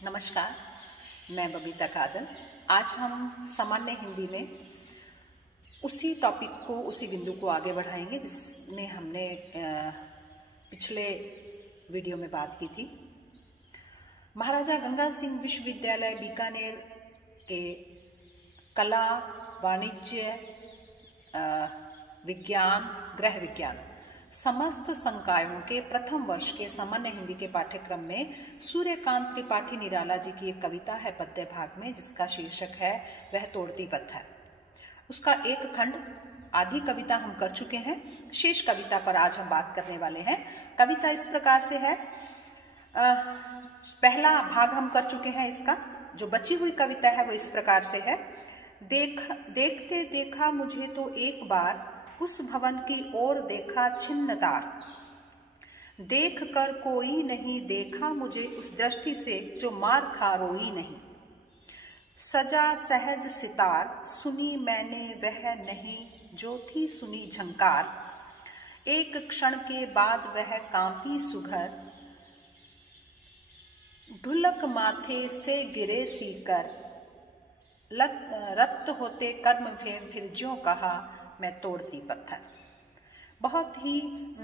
नमस्कार, मैं बबीता काजल। आज हम सामान्य हिंदी में उसी टॉपिक को, उसी बिंदु को आगे बढ़ाएंगे जिसमें हमने पिछले वीडियो में बात की थी। महाराजा गंगा सिंह विश्वविद्यालय बीकानेर के कला, वाणिज्य, विज्ञान, गृह विज्ञान समस्त संकायों के प्रथम वर्ष के सामान्य हिंदी के पाठ्यक्रम में सूर्यकांत त्रिपाठी निराला जी की एक कविता है पद्य भाग में, जिसका शीर्षक है वह तोड़ती पत्थर। उसका एक खंड आधी कविता हम कर चुके हैं, शेष कविता पर आज हम बात करने वाले हैं। कविता इस प्रकार से है। पहला भाग हम कर चुके हैं इसका। जो बची हुई कविता है वो इस प्रकार से है। देखते देखा मुझे तो एक बार, उस भवन की ओर देखा छिन्न तार। देख कर कोई नहीं देखा मुझे उस दृष्टि से, जो मार खा रोई नहीं। सजा सहज सितार, सुनी मैंने वह नहीं, जो थी सुनी झंकार। एक क्षण के बाद वह कांपी सुघर, ढुलक माथे से गिरे सीकर। रत होते कर्म फिर ज्यों कहा, मैं तोड़ती पत्थर। बहुत ही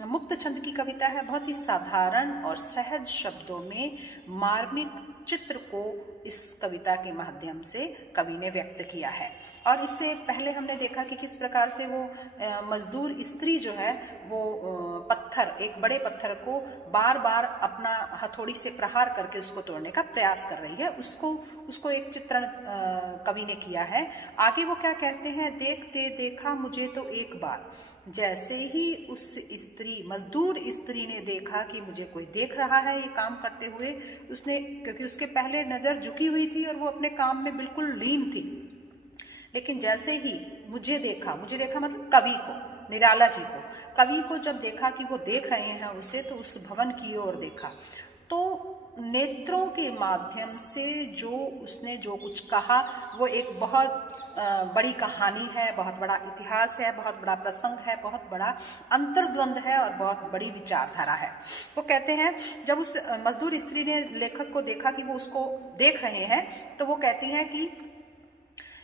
मुक्त छंद की कविता है। बहुत ही साधारण और सहज शब्दों में मार्मिक चित्र को इस कविता के माध्यम से कवि ने व्यक्त किया है। और इससे पहले हमने देखा कि किस प्रकार से वो मजदूर स्त्री जो है वो पत्थर, एक बड़े पत्थर को बार बार अपना हथौड़ी से प्रहार करके उसको तोड़ने का प्रयास कर रही है। उसको एक चित्रण कवि ने किया है। आगे वो क्या कहते हैं, देखते देखा मुझे तो एक बार। जैसे ही उस स्त्री, मजदूर स्त्री ने देखा कि मुझे कोई देख रहा है ये काम करते हुए, उसने, क्योंकि उसके पहले नजर झुकी हुई थी और वो अपने काम में बिल्कुल लीन थी, लेकिन जैसे ही मुझे देखा मतलब कवि को, निराला जी को, कवि को जब देखा कि वो देख रहे हैं उसे, तो उस भवन की ओर देखा। तो नेत्रों के माध्यम से उसने जो कुछ कहा वो एक बहुत बड़ी कहानी है, बहुत बड़ा इतिहास है, बहुत बड़ा प्रसंग है, बहुत बड़ा अंतर्द्वंद है और बहुत बड़ी विचारधारा है। वो कहते हैं, जब उस मजदूर स्त्री ने लेखक को देखा कि वो उसको देख रहे हैं, तो वो कहती हैं कि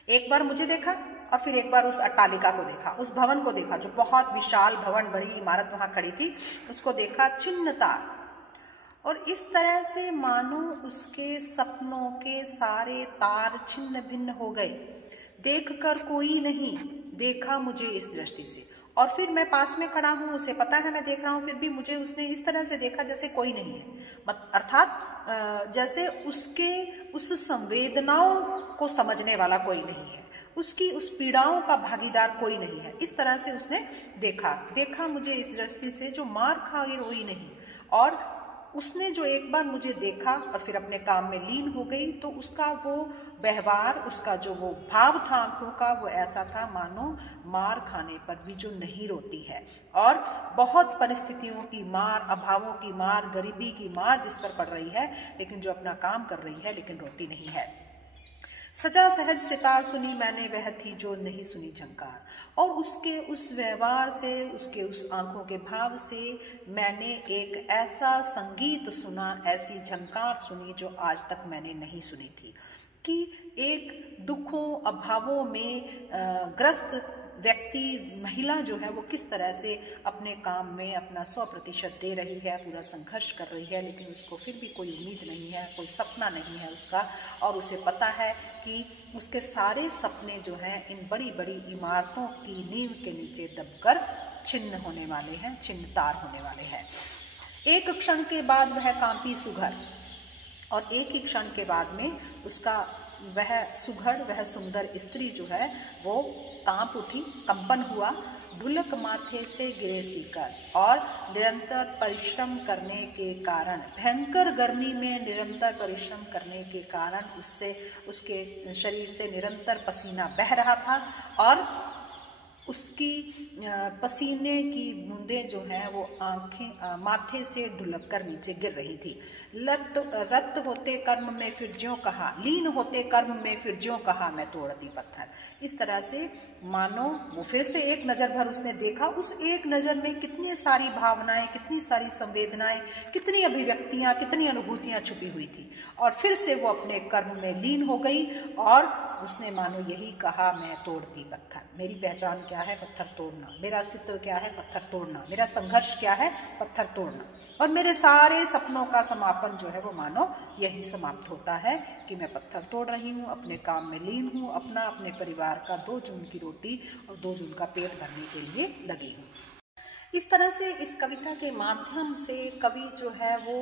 एक बार मुझे देखा और फिर एक बार उस अट्टालिका को देखा, उस भवन को देखा, जो बहुत विशाल भवन, बड़ी इमारत वहां खड़ी थी, उसको देखा छिन्न तार। और इस तरह से मानो उसके सपनों के सारे तार छिन्न भिन्न हो गए। देखकर कोई नहीं देखा मुझे इस दृष्टि से। और फिर मैं पास में खड़ा हूँ, उसे पता है मैं देख रहा हूँ, फिर भी मुझे उसने इस तरह से देखा जैसे कोई नहीं है। अर्थात जैसे उसके उस संवेदनाओं को समझने वाला कोई नहीं है, उसकी उस पीड़ाओं का भागीदार कोई नहीं है। इस तरह से उसने देखा मुझे इस दृष्टि से, जो मार खा रोई नहीं। और उसने जो एक बार मुझे देखा और फिर अपने काम में लीन हो गई, तो उसका वो व्यवहार, उसका जो वो भाव था आंखों का, वो ऐसा था मानो मार खाने पर भी जो नहीं रोती है। और बहुत परिस्थितियों की मार, अभावों की मार, गरीबी की मार जिस पर पड़ रही है, लेकिन जो अपना काम कर रही है, लेकिन रोती नहीं है। सजा सहज सितार, सुनी मैंने वह थी जो नहीं सुनी झंकार। और उसके उस व्यवहार से, उसके उस आंखों के भाव से मैंने एक ऐसा संगीत सुना, ऐसी झंकार सुनी जो आज तक मैंने नहीं सुनी थी। कि एक दुखों, अभावों में ग्रस्त व्यक्ति, महिला जो है वो किस तरह से अपने काम में अपना 100% दे रही है, पूरा संघर्ष कर रही है, लेकिन उसको फिर भी कोई उम्मीद नहीं है, कोई सपना नहीं है उसका। और उसे पता है कि उसके सारे सपने जो हैं इन बड़ी बड़ी इमारतों की नींव के नीचे दबकर छिन्न होने वाले हैं, छिन्न तार होने वाले हैं। एक क्षण के बाद वह कांपी सुघर, और एक ही क्षण के बाद में उसका वह सुघड़, वह सुंदर स्त्री जो है वो कांप उठी, कंपन हुआ। ढुलक माथे से गिरे सीकर, और निरंतर परिश्रम करने के कारण, भयंकर गर्मी में निरंतर परिश्रम करने के कारण उससे, उसके शरीर से निरंतर पसीना बह रहा था। और उसकी पसीने की बूंदें जो हैं वो आंखें माथे से ढुलक कर नीचे गिर रही थी। रत होते कर्म में फिर ज्यों कहा, लीन होते कर्म में फिर ज्यों कहा, मैं तोड़ती पत्थर। इस तरह से मानो वो फिर से एक नज़र भर उसने देखा, उस एक नज़र में कितनी सारी भावनाएं, कितनी सारी संवेदनाएं, कितनी अभिव्यक्तियां, कितनी अनुभूतियां छुपी हुई थी। और फिर से वो अपने कर्म में लीन हो गई और उसने मानो यही कहा, मैं तोड़ती पत्थर। मेरी पहचान क्या है? पत्थर तोड़ना। मेरा अस्तित्व क्या है? पत्थर तोड़ना। मेरा संघर्ष क्या है? पत्थर तोड़ना। और मेरे सारे सपनों का समापन जो है वो मानो यही समाप्त होता है कि मैं पत्थर तोड़ रही हूँ, अपने काम में लीन हूँ, अपने परिवार का 2 जून की रोटी और 2 जून का पेट भरने के लिए लगी हूँ। इस तरह से इस कविता के माध्यम से कवि जो है वो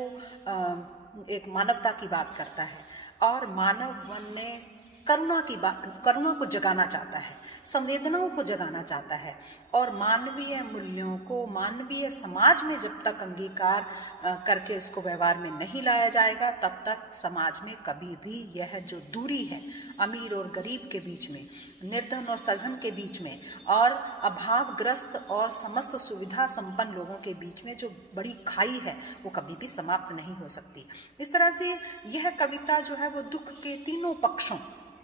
एक मानवता की बात करता है और मानव मन में करुणा को जगाना चाहता है, संवेदनाओं को जगाना चाहता है और मानवीय मूल्यों को मानवीय समाज में जब तक अंगीकार करके उसको व्यवहार में नहीं लाया जाएगा, तब तक समाज में कभी भी यह जो दूरी है अमीर और गरीब के बीच में, निर्धन और सधन के बीच में और अभावग्रस्त और समस्त सुविधा संपन्न लोगों के बीच में जो बड़ी खाई है वो कभी भी समाप्त नहीं हो सकती। इस तरह से यह कविता जो है वो दुख के तीनों पक्षों,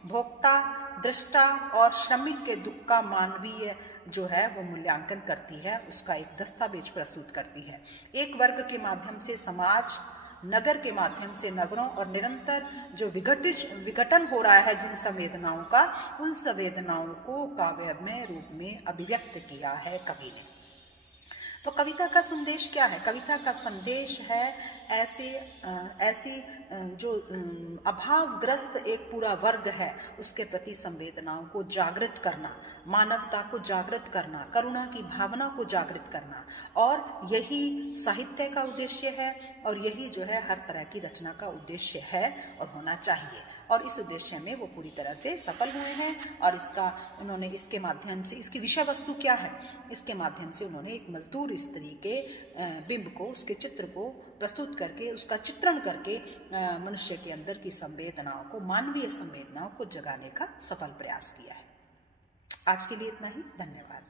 भोक्ता, दृष्टा और श्रमिक के दुख का मानवीय जो है वो मूल्यांकन करती है, उसका एक दस्तावेज प्रस्तुत करती है। एक वर्ग के माध्यम से समाज, नगर के माध्यम से नगरों और निरंतर जो विघटन हो रहा है जिन संवेदनाओं का, उन संवेदनाओं को काव्य में रूप में अभिव्यक्त किया है कवि ने। तो कविता का संदेश क्या है? कविता का संदेश है ऐसी जो अभावग्रस्त एक पूरा वर्ग है उसके प्रति संवेदनाओं को जागृत करना, मानवता को जागृत करना, करुणा की भावना को जागृत करना। और यही साहित्य का उद्देश्य है और यही जो है हर तरह की रचना का उद्देश्य है और होना चाहिए। और इस उद्देश्य में वो पूरी तरह से सफल हुए हैं और उन्होंने इसके माध्यम से, इसकी विषय वस्तु क्या है, इसके माध्यम से उन्होंने एक मजदूर स्त्री के बिंब को, उसके चित्र को प्रस्तुत करके, उसका चित्रण करके मनुष्य के अंदर की संवेदनाओं को, मानवीय संवेदनाओं को जगाने का सफल प्रयास किया है। आज के लिए इतना ही। धन्यवाद।